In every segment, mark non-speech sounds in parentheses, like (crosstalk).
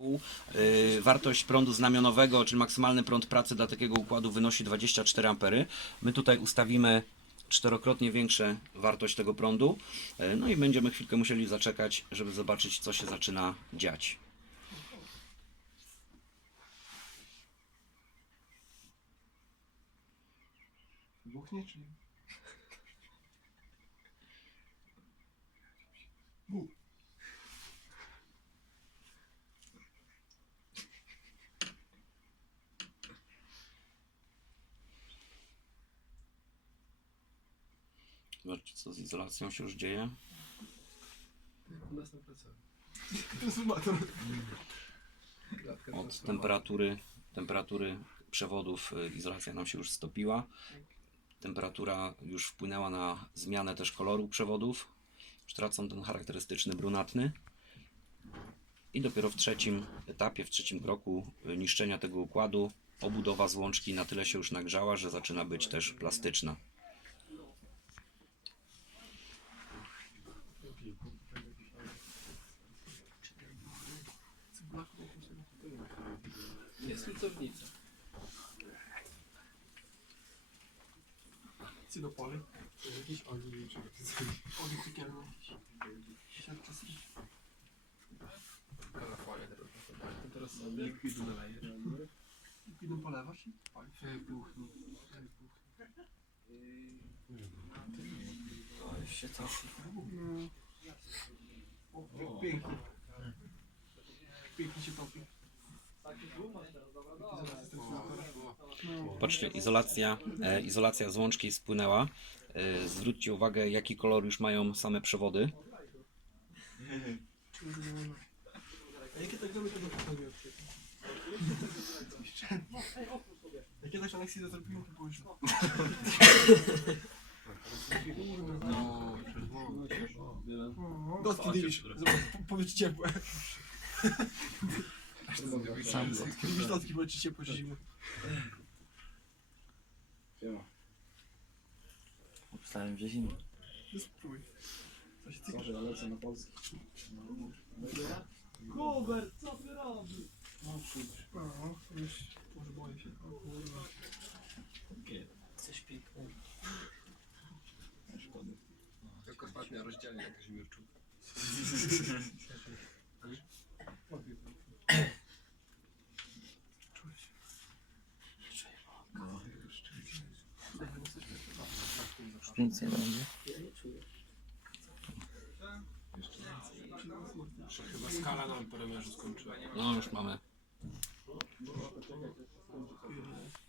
Yy, Wartość prądu znamionowego, czyli maksymalny prąd pracy dla takiego układu wynosi 24 ampery. My tutaj ustawimy czterokrotnie większą wartość tego prądu. Yy, No i będziemy chwilkę musieli zaczekać, żeby zobaczyć, co się zaczyna dziać. Buchnie czy nie? Buch. Zobaczcie, co z izolacją się już dzieje. Jak u nas na pracy. Konsumator. Klatka Od temperatury, temperatury przewodów y, izolacja nam się już stopiła. Temperatura już wpłynęła na zmianę też koloru przewodów. Już tracą ten charakterystyczny brunatny. I dopiero w trzecim etapie, w trzecim kroku y, niszczenia tego układu obudowa złączki na tyle się już nagrzała, że zaczyna być też plastyczna. Jest filtrownica. Cydopoly. Jakiś ogień czy Ogień piekielny jakiś. Siarczysty. Kalafolia teraz. To teraz sobie likwidu nalejesz. Likwidem polewasz i pali. Wybuchnie. Wybuchnie. To się to. O, jak pięknie. Pięknie się. Patrzcie, izolacja, e, izolacja złączki spłynęła. E, zwróćcie uwagę, jaki kolor już mają same przewody. A jakie tak domy to do pokoju Jak ja tak to było (laughs) Dotki dywisz. Zobacz, po- powiedz ciepłe. (laughs) Sam Dywisz dotki, powiedz ci ciepłe czy zimne. Myślałem, że zimno. No spróbuj. Co się cyka? Może ja lecę na polski. Hubert, na Kazimierczu. Nic nie będzie. Chyba skala na amperometrze skończyła. No już mamy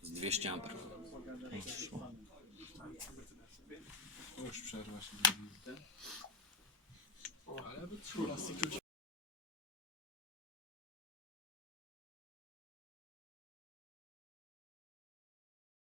z 200 amper. Już przerwa się. Hala bir